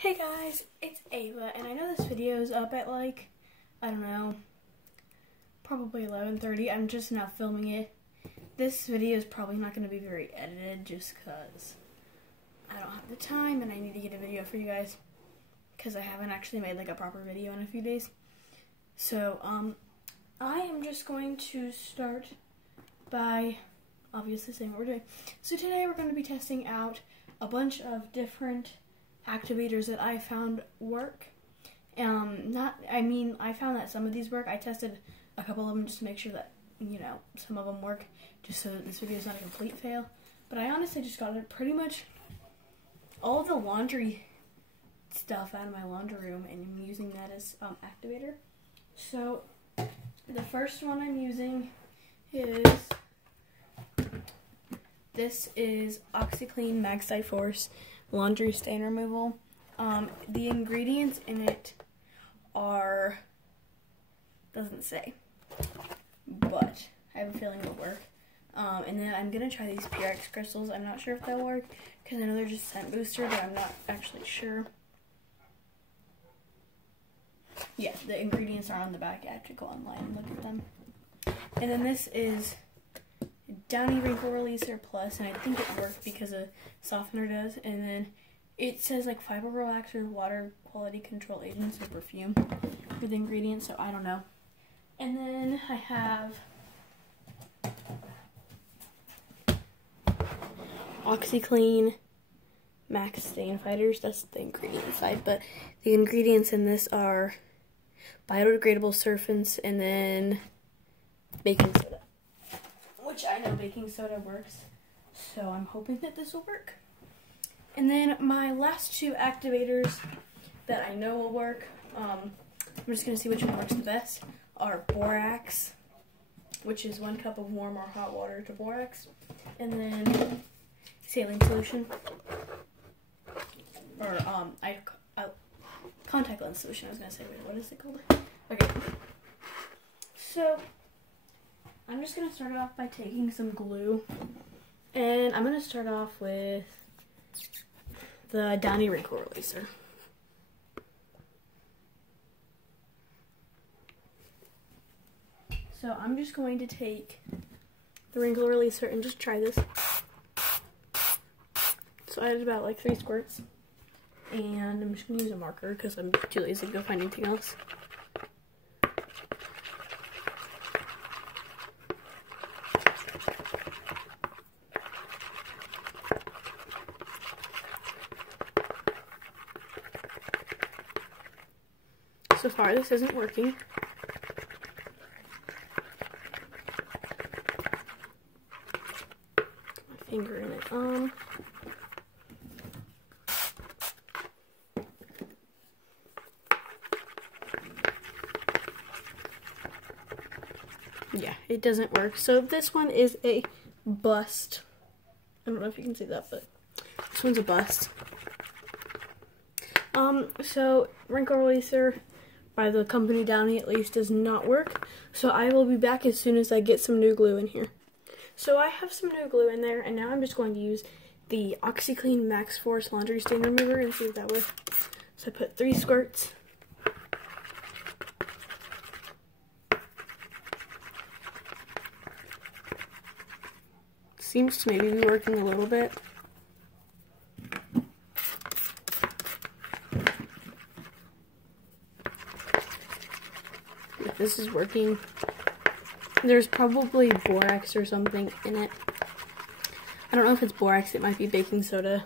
Hey guys, it's Ava, and I know this video is up at like, I don't know, probably 11:30. I'm just now filming it. This video is probably not going to be very edited just because I don't have the time and I need to get a video for you guys because I haven't actually made like a proper video in a few days. So, I am just going to start by obviously saying what we're doing. So today we're going to be testing out a bunch of different activators that I found work. I found that some of these work. I tested a couple of them just to make sure that, some of them work, just so that this video is not a complete fail. But I honestly just got pretty much all of the laundry stuff out of my laundry room, and I'm using that as activator. So the first one I'm using is this is OxiClean MaxiForce laundry stain removal. The ingredients in it are, doesn't say, but I have a feeling it'll work. And then I'm gonna try these PRX crystals. I'm not sure if they'll work because I know they're just scent booster, but I'm not actually sure. Yeah, the ingredients are on the back. I have to go online and look at them. And then this is Downy Wrinkle Releaser Plus, and I think it worked because a softener does. And then it says like fiber relaxer, water quality control agents, and perfume for the ingredients, so I don't know. And then I have OxiClean Max Stain Fighters. That's the ingredient side, but the ingredients in this are biodegradable surfactants and then baking soda, which I know baking soda works, so I'm hoping that this will work. And then my last two activators that I know will work, I'm just going to see which one works the best, are borax, which is 1 cup of warm or hot water to borax, and then saline solution, or contact lens solution. I was going to say, wait, what is it called? Okay, so I'm just going to start off by taking some glue, and I'm going to start off with the Downy Wrinkle Releaser. So I'm just going to take the wrinkle releaser and just try this. So I did about like 3 squirts, and I'm just going to use a marker because I'm too lazy to go find anything else. So far, this isn't working. Put my finger in it. Yeah, it doesn't work. So this one is a bust. I don't know if you can see that, but this one's a bust. So wrinkle releaser by the company Downy at least does not work. So I will be back as soon as I get some new glue in here. So I have some new glue in there, and now I'm just going to use the OxiClean MaxiForce laundry stain remover and see if that works. So I put 3 squirts. Seems to maybe be working a little bit. If this is working, there's probably borax or something in it. I don't know if it's borax, it might be baking soda.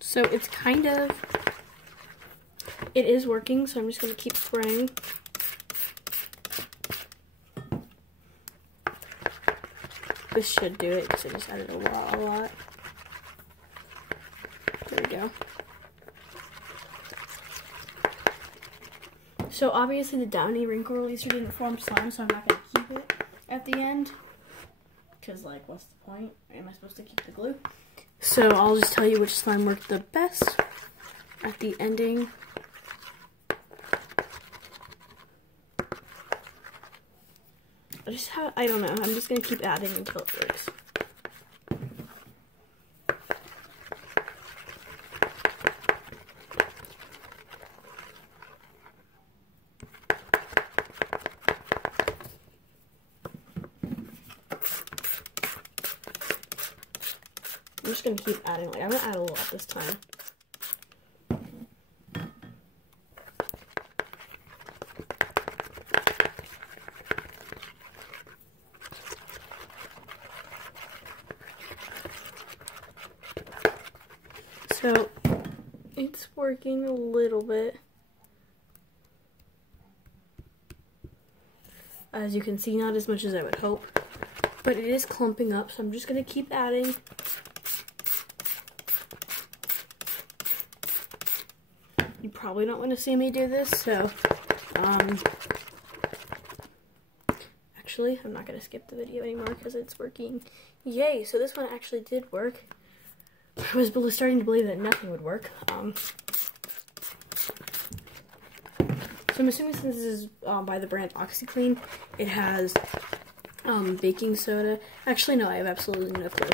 So it's kind of, it is working, so I'm just going to keep spraying. This should do it because I just added a lot. There we go. So obviously the Downy Wrinkle Releaser didn't form slime, so I'm not going to keep it at the end. Because, like, what's the point? Am I supposed to keep the glue? So I'll just tell you which slime worked the best at the ending. I don't know. I'm just gonna keep adding until it works. I'm just gonna keep adding, like I'm gonna add a lot this time. So it's working a little bit. As you can see, not as much as I would hope, but it is clumping up, so I'm just gonna keep adding. You probably don't want to see me do this, so actually I'm not gonna skip the video anymore because it's working. Yay, so this one actually did work. I was starting to believe that nothing would work. So I'm assuming since this is by the brand OxiClean, it has baking soda. Actually, no, I have absolutely no clue.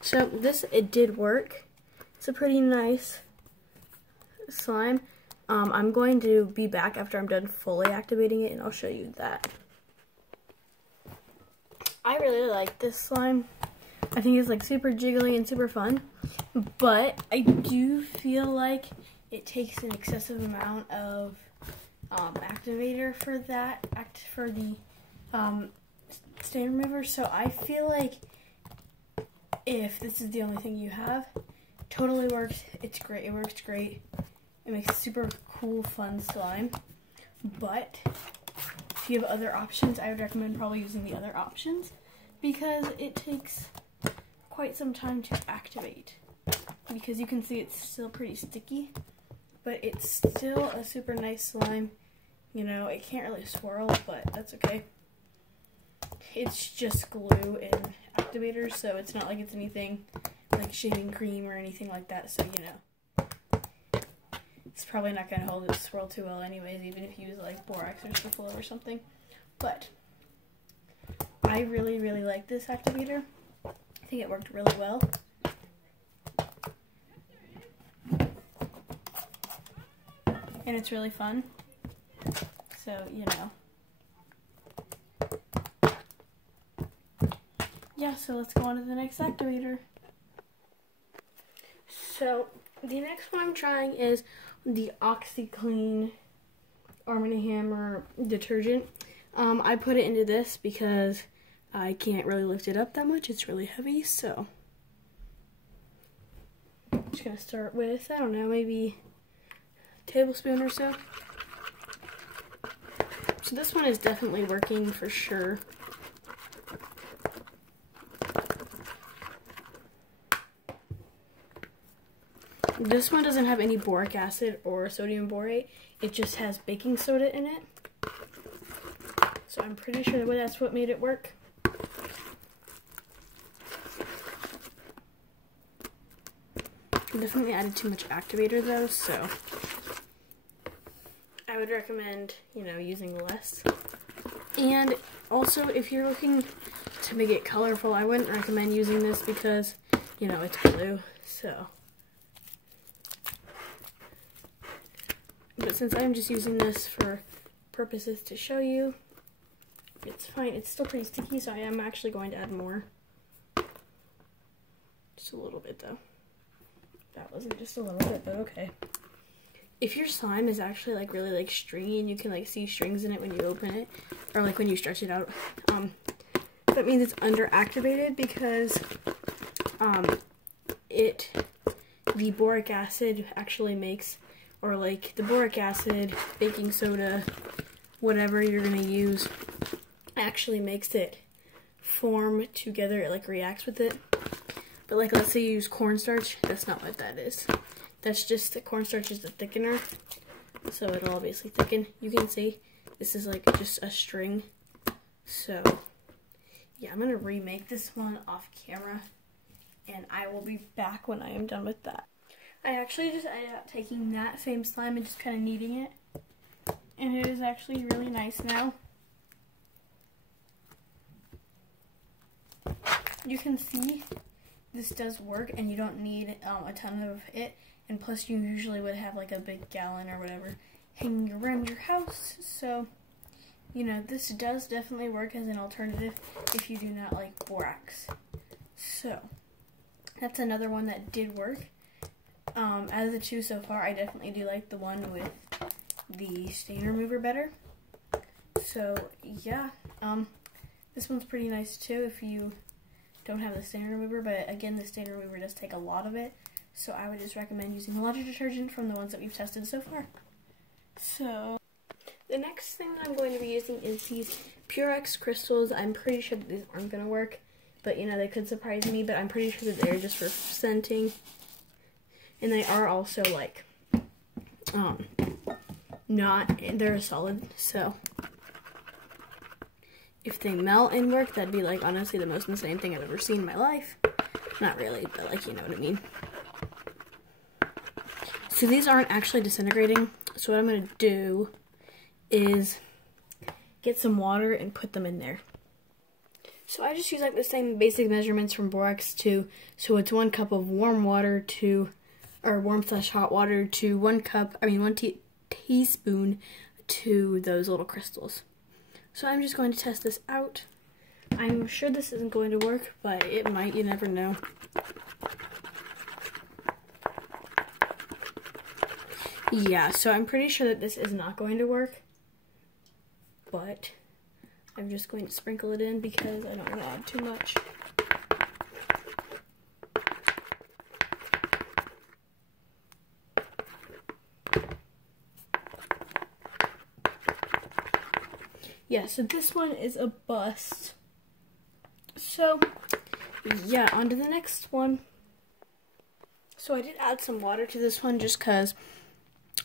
So this, it did work. It's a pretty nice slime. I'm going to be back after I'm done fully activating it, and I'll show you that. I really like this slime. I think it's like super jiggly and super fun, but I do feel like it takes an excessive amount of activator for the stain remover. So I feel like if this is the only thing you have, totally works. It's great. It works great. It makes super cool, fun slime. But if you have other options, I would recommend probably using the other options because it takes quite some time to activate. Because you can see it's still pretty sticky, but it's still a super nice slime. You know, it can't really swirl, but that's okay. It's just glue and activators, so it's not like it's anything like shaving cream or anything like that, so you know. It's probably not going to hold its swirl too well anyways, even if you use like borax or Superflow or something. But I really, really like this activator. I think it worked really well. And it's really fun. So, you know. Yeah, so let's go on to the next activator. So, the next one I'm trying is the OxiClean Arm & Hammer detergent. I put it into this because I can't really lift it up that much. It's really heavy, so I'm just gonna start with, I don't know, maybe a tablespoon or so. So this one is definitely working for sure. This one doesn't have any boric acid or sodium borate. It just has baking soda in it. So I'm pretty sure that's what made it work. I definitely added too much activator though, so I would recommend, you know, using less. And also, if you're looking to make it colorful, I wouldn't recommend using this because, you know, it's blue, so. But since I'm just using this for purposes to show you, it's fine. It's still pretty sticky, so I am actually going to add more. Just a little bit, though. That wasn't just a little bit, but okay. If your slime is actually like really like stringy and you can like see strings in it when you open it, or like when you stretch it out, that means it's underactivated because the boric acid actually makes, or like the boric acid, baking soda, whatever you're gonna use, actually makes it form together. It like reacts with it. But like, let's say you use cornstarch, that's not what that is. That's just, the cornstarch is the thickener, so it'll obviously thicken. You can see this is like just a string. So yeah, I'm gonna remake this one off camera, and I will be back when I am done with that. I actually just ended up taking that same slime and just kind of kneading it, and it is actually really nice now. You can see this does work, and you don't need a ton of it, and plus you usually would have like a big gallon or whatever hanging around your house, so you know, this does definitely work as an alternative if you do not like borax. So that's another one that did work. Out of the two so far, I definitely do like the one with the stain remover better. So yeah, this one's pretty nice too if you don't have the stain remover, but again, the stain remover does take a lot of it, so I would just recommend using the laundry detergent from the ones that we've tested so far. So the next thing that I'm going to be using is these Purex crystals. I'm pretty sure that these aren't going to work, but you know, they could surprise me, but I'm pretty sure that they're just for scenting. And they are also like, they're solid, so if they melt and work, that'd be like honestly the most insane thing I've ever seen in my life. Not really, but like, you know what I mean. So these aren't actually disintegrating, so what I'm going to do is get some water and put them in there. So I just use like the same basic measurements from borax too. So it's 1 cup of warm water to, or warm/hot water to 1 teaspoon to those little crystals. So I'm just going to test this out. I'm sure this isn't going to work, but it might, you never know. Yeah, so I'm pretty sure that this is not going to work, but I'm just going to sprinkle it in because I don't want to add too much. Yeah, so this one is a bust. So, yeah, on to the next one. So I did add some water to this one just because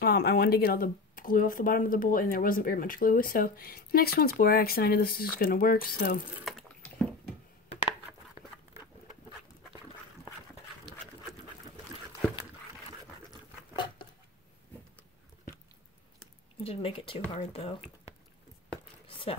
I wanted to get all the glue off the bottom of the bowl, and there wasn't very much glue. So the next one's borax, and I know this is going to work, so I didn't make it too hard though. So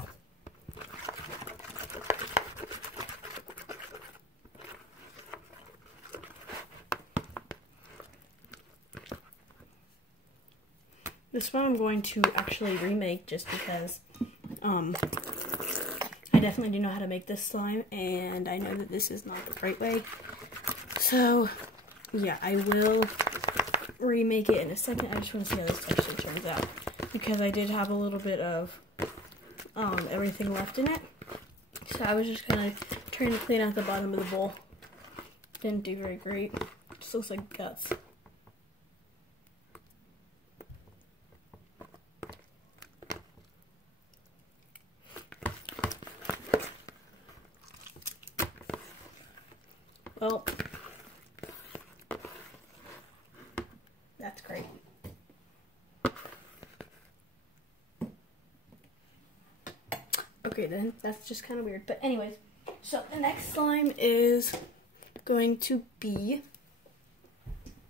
this one I'm going to actually remake just because I definitely do know how to make this slime, and I know that this is not the right way. So yeah, I will remake it in a second. I just want to see how this actually turns out, because I did have a little bit of everything left in it. So I was just kind of trying to clean out the bottom of the bowl. Didn't do very great. Just looks like guts. Well, that's great. Okay then, that's just kind of weird. But anyways, so the next slime is going to be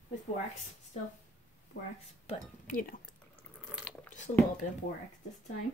with borax. Still borax, but you know, just a little bit of borax this time.